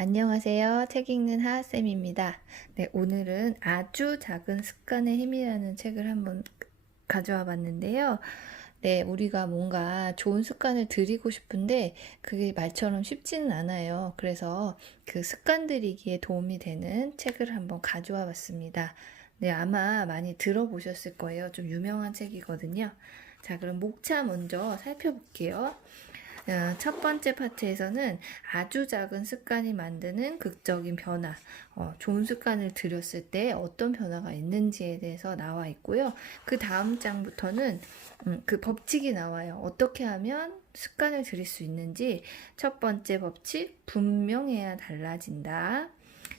안녕하세요. 책 읽는 하하쌤입니다. 네, 오늘은 아주 작은 습관의 힘이라는 책을 한번 가져와 봤는데요. 네, 우리가 뭔가 좋은 습관을 들이고 싶은데 그게 말처럼 쉽지는 않아요. 그래서 그 습관 들이기에 도움이 되는 책을 한번 가져와 봤습니다. 네, 아마 많이 들어보셨을 거예요. 좀 유명한 책이거든요. 자, 그럼 목차 먼저 살펴볼게요. 첫 번째 파트에서는 아주 작은 습관이 만드는 극적인 변화, 좋은 습관을 들였을 때 어떤 변화가 있는지에 대해서 나와 있고요. 그 다음 장부터는 그 법칙이 나와요. 어떻게 하면 습관을 들일 수 있는지. 첫 번째 법칙, 분명해야 달라진다.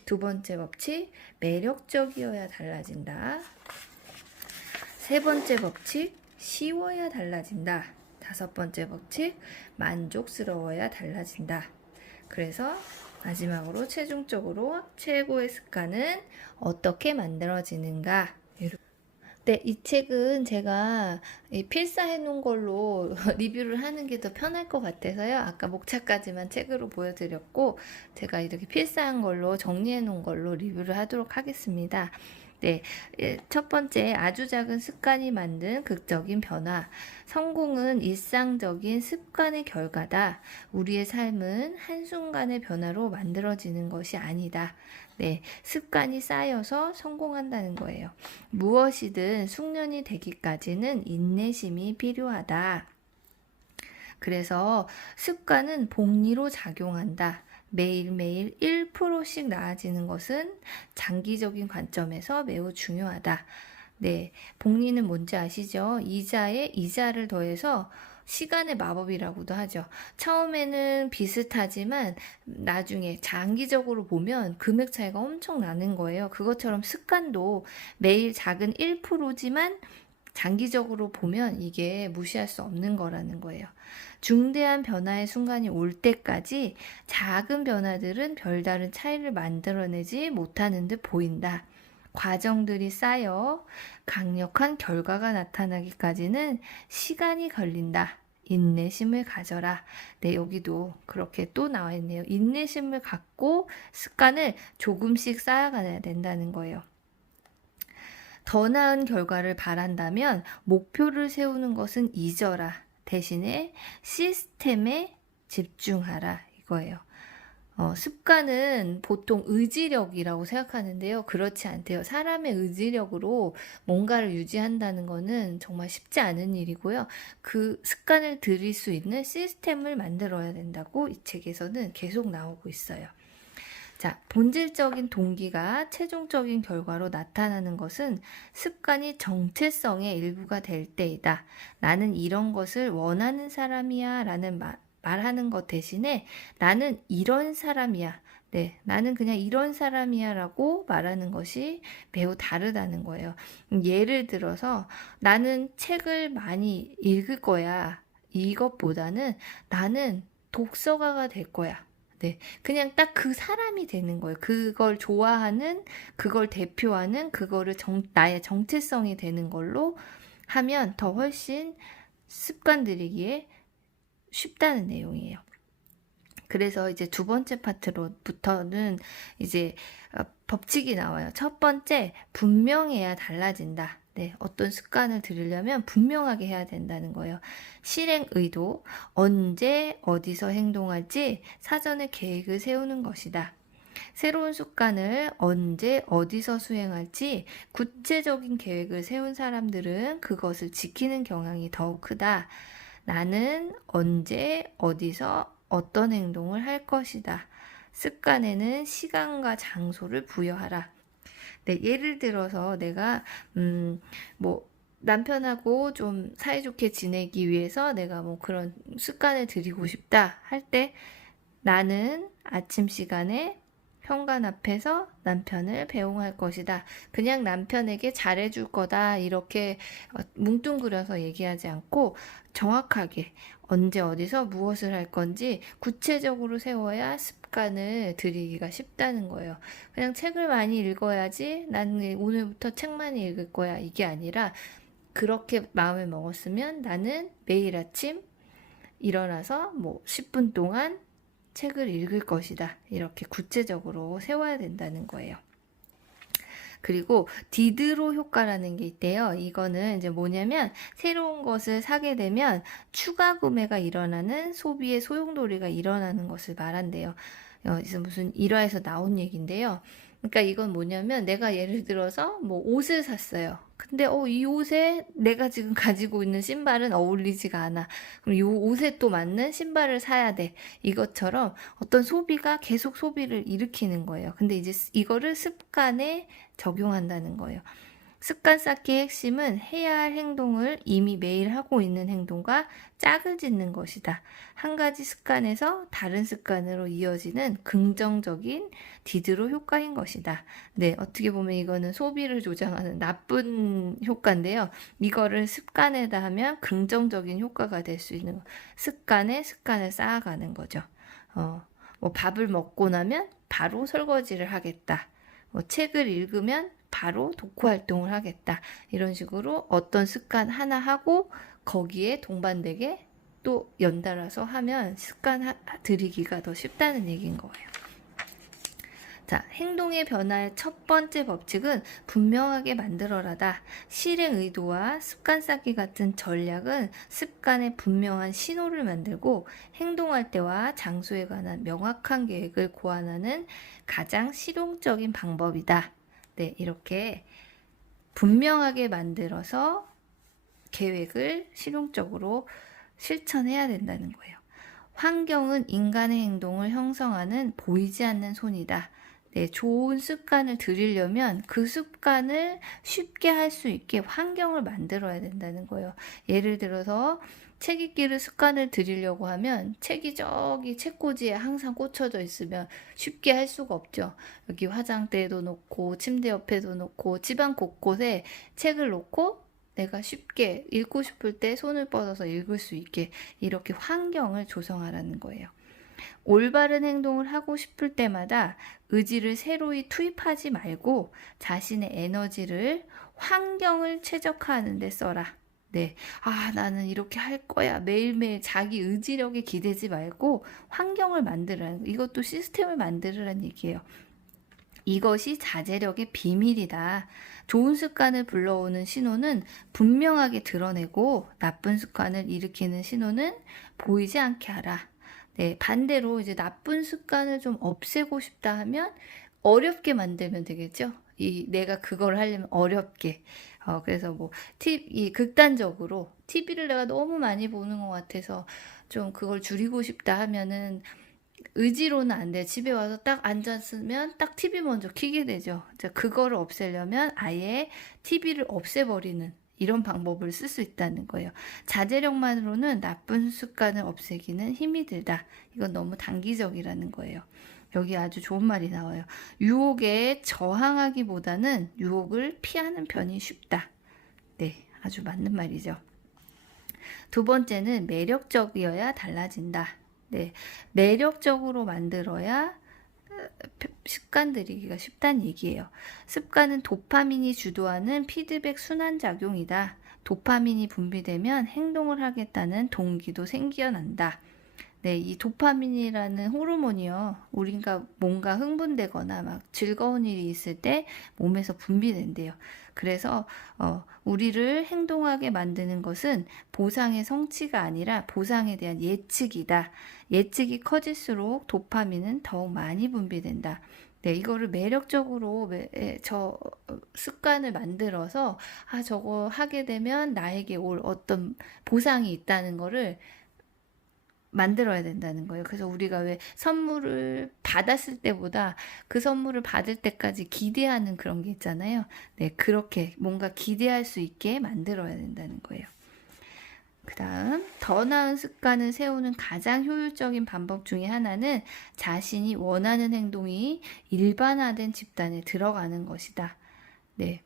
두 번째 법칙, 매력적이어야 달라진다. 세 번째 법칙, 쉬워야 달라진다. 다섯 번째 법칙, 만족스러워야 달라진다. 그래서 마지막으로 최종적으로 최고의 습관은 어떻게 만들어지는가. 네, 이 책은 제가 필사해 놓은 걸로 리뷰를 하는 게 더 편할 것 같아서요. 아까 목차까지만 책으로 보여드렸고, 제가 이렇게 필사한 걸로 정리해 놓은 걸로 리뷰를 하도록 하겠습니다. 네, 첫 번째, 아주 작은 습관이 만든 극적인 변화. 성공은 일상적인 습관의 결과다. 우리의 삶은 한순간의 변화로 만들어지는 것이 아니다. 네, 습관이 쌓여서 성공한다는 거예요. 무엇이든 숙련이 되기까지는 인내심이 필요하다. 그래서 습관은 복리로 작용한다. 매일매일 1%씩 나아지는 것은 장기적인 관점에서 매우 중요하다. 네, 복리는 뭔지 아시죠? 이자에 이자를 더해서 시간의 마법이라고도 하죠. 처음에는 비슷하지만 나중에 장기적으로 보면 금액 차이가 엄청 나는 거예요. 그것처럼 습관도 매일 작은 1%지만 장기적으로 보면 이게 무시할 수 없는 거라는 거예요. 중대한 변화의 순간이 올 때까지 작은 변화들은 별다른 차이를 만들어내지 못하는 듯 보인다. 과정들이 쌓여 강력한 결과가 나타나기까지는 시간이 걸린다. 인내심을 가져라. 네, 여기도 그렇게 또 나와 있네요. 인내심을 갖고 습관을 조금씩 쌓아가야 된다는 거예요. 더 나은 결과를 바란다면 목표를 세우는 것은 잊어라. 대신에 시스템에 집중하라. 이거예요. 습관은 보통 의지력이라고 생각하는데요. 그렇지 않대요. 사람의 의지력으로 뭔가를 유지한다는 것은 정말 쉽지 않은 일이고요. 그 습관을 들일 수 있는 시스템을 만들어야 된다고 이 책에서는 계속 나오고 있어요. 자, 본질적인 동기가 최종적인 결과로 나타나는 것은 습관이 정체성의 일부가 될 때이다. 나는 이런 것을 원하는 사람이야 라는 말하는 것 대신에 나는 이런 사람이야. 네, 나는 그냥 이런 사람이야 라고 말하는 것이 매우 다르다는 거예요. 예를 들어서 나는 책을 많이 읽을 거야. 이것보다는 나는 독서가가 될 거야. 네, 그냥 딱 그 사람이 되는 거예요. 그걸 좋아하는, 그걸 대표하는, 그거를 나의 정체성이 되는 걸로 하면 더 훨씬 습관 들이기에 쉽다는 내용이에요. 그래서 이제 두 번째 파트로부터는 이제 법칙이 나와요. 첫 번째, 분명해야 달라진다. 네, 어떤 습관을 들이려면 분명하게 해야 된다는 거예요. 실행 의도, 언제, 어디서 행동할지 사전에 계획을 세우는 것이다. 새로운 습관을 언제, 어디서 수행할지 구체적인 계획을 세운 사람들은 그것을 지키는 경향이 더욱 크다. 나는 언제, 어디서 어떤 행동을 할 것이다. 습관에는 시간과 장소를 부여하라. 네, 예를 들어서 내가 뭐 남편하고 좀 사이좋게 지내기 위해서 내가 뭐 그런 습관을 들이고 싶다 할 때 나는 아침 시간에 현관 앞에서 남편을 배웅할 것이다. 그냥 남편에게 잘해줄 거다. 이렇게 뭉뚱그려서 얘기하지 않고 정확하게 언제 어디서 무엇을 할 건지 구체적으로 세워야 습관을 들이기가 쉽다는 거예요. 그냥 책을 많이 읽어야지 나는 오늘부터 책 많이 읽을 거야. 이게 아니라 그렇게 마음을 먹었으면 나는 매일 아침 일어나서 뭐 10분 동안 책을 읽을 것이다. 이렇게 구체적으로 세워야 된다는 거예요. 그리고 디드로 효과라는 게 있대요. 이거는 이제 뭐냐면 새로운 것을 사게 되면 추가 구매가 일어나는 소비의 소용돌이가 일어나는 것을 말한대요. 그래서 무슨 일화에서 나온 얘기인데요. 그러니까 이건 뭐냐면 내가 예를 들어서 뭐 옷을 샀어요. 근데 이 옷에 내가 지금 가지고 있는 신발은 어울리지가 않아. 그럼 이 옷에 또 맞는 신발을 사야 돼. 이것처럼 어떤 소비가 계속 소비를 일으키는 거예요. 근데 이제 이거를 습관에 적용한다는 거예요. 습관 쌓기의 핵심은 해야 할 행동을 이미 매일 하고 있는 행동과 짝을 짓는 것이다. 한 가지 습관에서 다른 습관으로 이어지는 긍정적인 디드로 효과인 것이다. 네, 어떻게 보면 이거는 소비를 조장하는 나쁜 효과인데요. 이거를 습관에다 하면 긍정적인 효과가 될 수 있는 습관에 습관을 쌓아가는 거죠. 뭐 밥을 먹고 나면 바로 설거지를 하겠다. 뭐 책을 읽으면 바로 독후 활동을 하겠다. 이런 식으로 어떤 습관 하나 하고 거기에 동반되게 또 연달아서 하면 습관 들이기가 더 쉽다는 얘기인 거예요. 자, 행동의 변화의 첫 번째 법칙은 분명하게 만들어라다. 실행 의도와 습관 쌓기 같은 전략은 습관의 분명한 신호를 만들고 행동할 때와 장소에 관한 명확한 계획을 고안하는 가장 실용적인 방법이다. 네, 이렇게 분명하게 만들어서 계획을 실용적으로 실천해야 된다는 거예요. 환경은 인간의 행동을 형성하는 보이지 않는 손이다. 네, 좋은 습관을 들이려면 그 습관을 쉽게 할 수 있게 환경을 만들어야 된다는 거예요. 예를 들어서 책 읽기를 습관을 들이려고 하면 책이 저기 책꽂이에 항상 꽂혀져 있으면 쉽게 할 수가 없죠. 여기 화장대에도 놓고 침대 옆에도 놓고 집안 곳곳에 책을 놓고 내가 쉽게 읽고 싶을 때 손을 뻗어서 읽을 수 있게 이렇게 환경을 조성하라는 거예요. 올바른 행동을 하고 싶을 때마다 의지를 새로이 투입하지 말고 자신의 에너지를 환경을 최적화하는 데 써라. 네. 나는 이렇게 할 거야. 매일매일 자기 의지력에 기대지 말고 환경을 만들라는 거. 이것도 시스템을 만들으라는 얘기예요. 이것이 자제력의 비밀이다. 좋은 습관을 불러오는 신호는 분명하게 드러내고 나쁜 습관을 일으키는 신호는 보이지 않게 하라. 네, 반대로 이제 나쁜 습관을 좀 없애고 싶다 하면 어렵게 만들면 되겠죠. 내가 그걸 하려면 어렵게. 그래서 극단적으로 TV를 내가 너무 많이 보는 것 같아서 좀 그걸 줄이고 싶다 하면은 의지로는 안 돼. 집에 와서 딱 앉았으면 딱 TV 먼저 켜게 되죠. 그거를 없애려면 아예 TV를 없애버리는 이런 방법을 쓸 수 있다는 거예요. 자제력만으로는 나쁜 습관을 없애기는 힘이 들다. 이건 너무 단기적이라는 거예요. 여기 아주 좋은 말이 나와요. 유혹에 저항하기보다는 유혹을 피하는 편이 쉽다. 네, 아주 맞는 말이죠. 두 번째는 매력적이어야 달라진다. 네, 매력적으로 만들어야 습관 들이기가 쉽다는 얘기예요. 습관은 도파민이 주도하는 피드백 순환작용이다. 도파민이 분비되면 행동을 하겠다는 동기도 생겨난다. 네, 이 도파민이라는 호르몬이요. 우리가 뭔가 흥분되거나 막 즐거운 일이 있을 때 몸에서 분비된대요. 그래서 우리를 행동하게 만드는 것은 보상의 성취가 아니라 보상에 대한 예측이다. 예측이 커질수록 도파민은 더욱 많이 분비된다. 네, 이거를 매력적으로 습관을 만들어서 저거 하게 되면 나에게 올 어떤 보상이 있다는 거를 만들어야 된다는 거예요. 그래서 우리가 왜 선물을 받았을 때보다 그 선물을 받을 때까지 기대하는 그런 게 있잖아요. 네, 그렇게 뭔가 기대할 수 있게 만들어야 된다는 거예요. 그 다음, 더 나은 습관을 세우는 가장 효율적인 방법 중에 하나는 자신이 원하는 행동이 일반화된 집단에 들어가는 것이다. 네.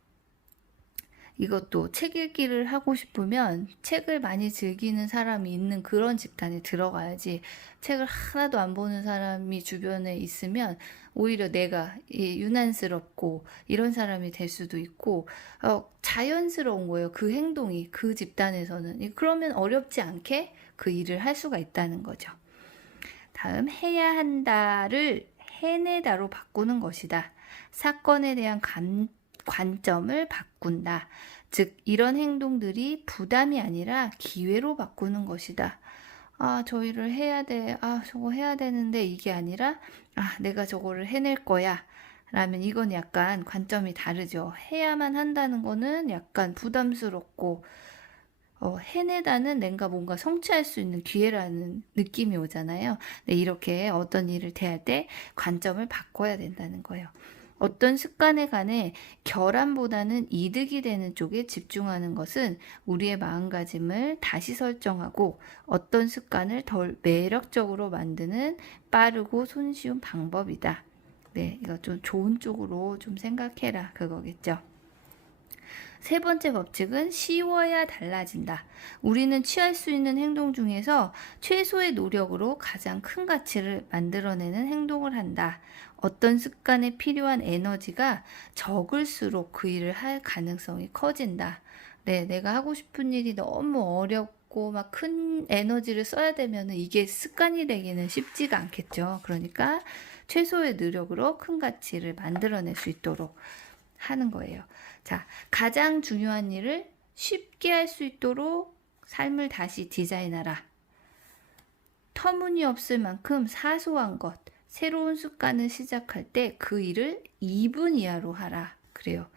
이것도 책 읽기를 하고 싶으면 책을 많이 즐기는 사람이 있는 그런 집단에 들어가야지 책을 하나도 안 보는 사람이 주변에 있으면 오히려 내가 유난스럽고 이런 사람이 될 수도 있고 자연스러운 거예요. 그 행동이 그 집단에서는. 그러면 어렵지 않게 그 일을 할 수가 있다는 거죠. 다음 해야 한다를 해내다로 바꾸는 것이다. 사건에 대한 관점을 바꾼다. 즉 이런 행동들이 부담이 아니라 기회로 바꾸는 것이다. 아, 저희를 해야 돼. 아, 저거 해야 되는데 이게 아니라 아, 내가 저거를 해낼 거야. 라면 이건 약간 관점이 다르죠. 해야만 한다는 거는 약간 부담스럽고 해내다는 내가 뭔가 성취할 수 있는 기회라는 느낌이 오잖아요. 네, 이렇게 어떤 일을 대할 때 관점을 바꿔야 된다는 거예요. 어떤 습관에 관해 결함보다는 이득이 되는 쪽에 집중하는 것은 우리의 마음가짐을 다시 설정하고 어떤 습관을 덜 매력적으로 만드는 빠르고 손쉬운 방법이다. 네, 이거 좀 좋은 쪽으로 좀 생각해라 그거겠죠. 세 번째 법칙은 쉬워야 달라진다. 우리는 취할 수 있는 행동 중에서 최소의 노력으로 가장 큰 가치를 만들어내는 행동을 한다. 어떤 습관에 필요한 에너지가 적을수록 그 일을 할 가능성이 커진다. 네, 내가 하고 싶은 일이 너무 어렵고 막 큰 에너지를 써야 되면 이게 습관이 되기는 쉽지가 않겠죠. 그러니까 최소의 노력으로 큰 가치를 만들어낼 수 있도록 하는 거예요. 자, 가장 중요한 일을 쉽게 할 수 있도록 삶을 다시 디자인하라. 터무니없을 만큼 사소한 것, 새로운 습관을 시작할 때 그 일을 2분 이하로 하라. 그래요.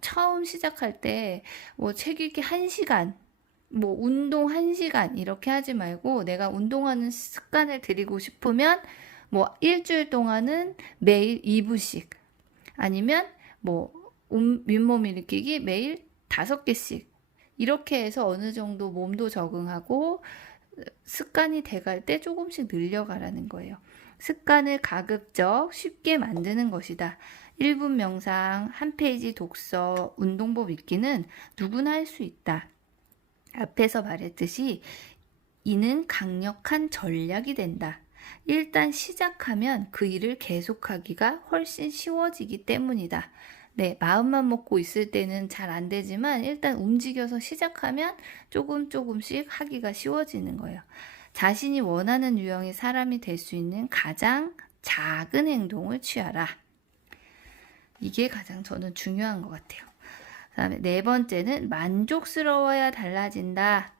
처음 시작할 때 뭐 책 읽기 1시간, 뭐 운동 1시간 이렇게 하지 말고 내가 운동하는 습관을 들이고 싶으면 뭐 일주일 동안은 매일 2분씩 아니면 뭐 윗몸 일으키기 매일 5개씩 이렇게 해서 어느 정도 몸도 적응하고 습관이 돼갈 때 조금씩 늘려가라는 거예요. 습관을 가급적 쉽게 만드는 것이다. 1분 명상, 한 페이지 독서, 운동법 읽기는 누구나 할 수 있다. 앞에서 말했듯이 이는 강력한 전략이 된다. 일단 시작하면 그 일을 계속하기가 훨씬 쉬워지기 때문이다. 네, 마음만 먹고 있을 때는 잘 안 되지만 일단 움직여서 시작하면 조금씩 하기가 쉬워지는 거예요. 자신이 원하는 유형의 사람이 될 수 있는 가장 작은 행동을 취하라. 이게 가장 저는 중요한 것 같아요. 그다음에 네 번째는 만족스러워야 달라진다.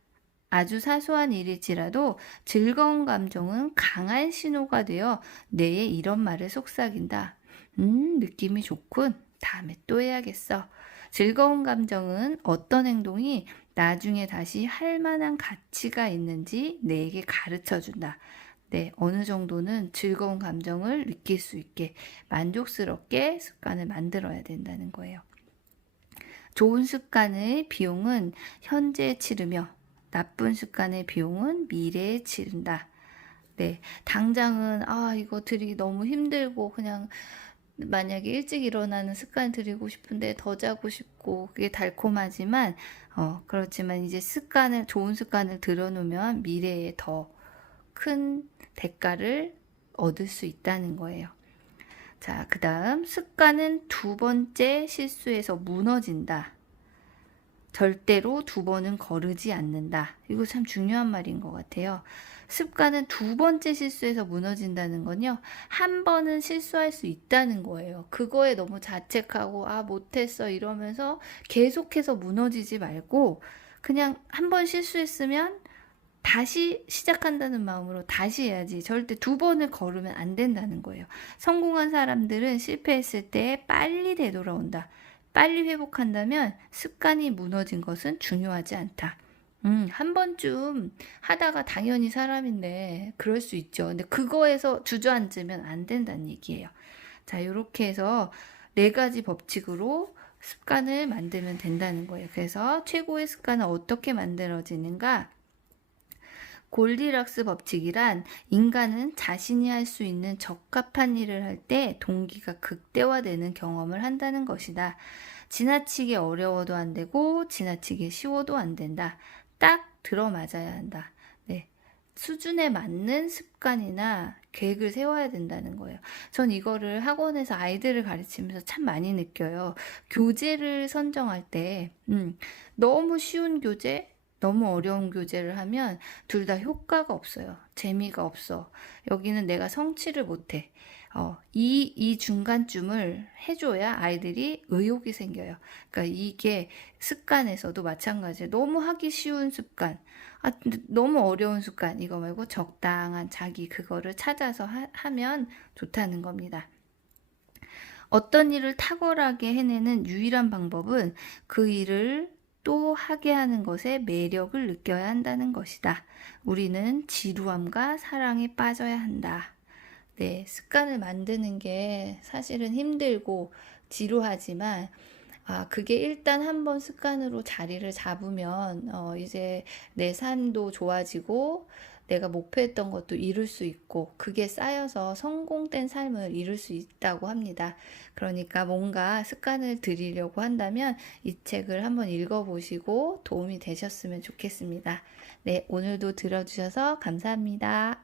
아주 사소한 일일지라도 즐거운 감정은 강한 신호가 되어 뇌에 이런 말을 속삭인다. 느낌이 좋군. 다음에 또 해야겠어. 즐거운 감정은 어떤 행동이 나중에 다시 할 만한 가치가 있는지 뇌에게 가르쳐 준다. 네, 어느 정도는 즐거운 감정을 느낄 수 있게 만족스럽게 습관을 만들어야 된다는 거예요. 좋은 습관의 비용은 현재에 치르며 나쁜 습관의 비용은 미래에 치른다. 네, 당장은 이거 들이기 너무 힘들고 그냥 만약에 일찍 일어나는 습관 들이고 싶은데 더 자고 싶고 그게 달콤하지만 그렇지만 이제 좋은 습관을 들여놓으면 미래에 더 큰 대가를 얻을 수 있다는 거예요. 자, 그 다음 습관은 두 번째 실수에서 무너진다. 절대로 두 번은 거르지 않는다. 이거 참 중요한 말인 것 같아요. 습관은 두 번째 실수에서 무너진다는 건요. 한 번은 실수할 수 있다는 거예요. 그거에 너무 자책하고 못했어 이러면서 계속해서 무너지지 말고 그냥 한 번 실수했으면 다시 시작한다는 마음으로 다시 해야지. 절대 두 번을 걸으면 안 된다는 거예요. 성공한 사람들은 실패했을 때 빨리 되돌아온다. 빨리 회복한다면 습관이 무너진 것은 중요하지 않다. 한 번쯤 하다가 당연히 사람인데 그럴 수 있죠. 근데 그거에서 주저앉으면 안 된다는 얘기예요. 자, 이렇게 해서 4가지 법칙으로 습관을 만들면 된다는 거예요. 그래서 최고의 습관은 어떻게 만들어지는가? 골디락스 법칙이란 인간은 자신이 할 수 있는 적합한 일을 할 때 동기가 극대화되는 경험을 한다는 것이다. 지나치게 어려워도 안 되고 지나치게 쉬워도 안 된다. 딱 들어맞아야 한다. 네. 수준에 맞는 습관이나 계획을 세워야 된다는 거예요. 전 이거를 학원에서 아이들을 가르치면서 참 많이 느껴요. 교재를 선정할 때 너무 쉬운 교재 너무 어려운 교재를 하면 둘 다 효과가 없어요. 재미가 없어. 여기는 내가 성취를 못해. 이 중간쯤을 해줘야 아이들이 의욕이 생겨요. 그러니까 이게 습관에서도 마찬가지예요. 너무 하기 쉬운 습관, 근데 너무 어려운 습관, 이거 말고 적당한 자기 그거를 찾아서 하면 좋다는 겁니다. 어떤 일을 탁월하게 해내는 유일한 방법은 그 일을 또 하게 하는 것에 매력을 느껴야 한다는 것이다. 우리는 지루함과 사랑에 빠져야 한다. 네, 습관을 만드는 게 사실은 힘들고 지루하지만, 그게 일단 한번 습관으로 자리를 잡으면, 이제 내 삶도 좋아지고, 내가 목표했던 것도 이룰 수 있고, 그게 쌓여서 성공된 삶을 이룰 수 있다고 합니다. 그러니까 뭔가 습관을 들이려고 한다면 이 책을 한번 읽어보시고 도움이 되셨으면 좋겠습니다. 네, 오늘도 들어주셔서 감사합니다.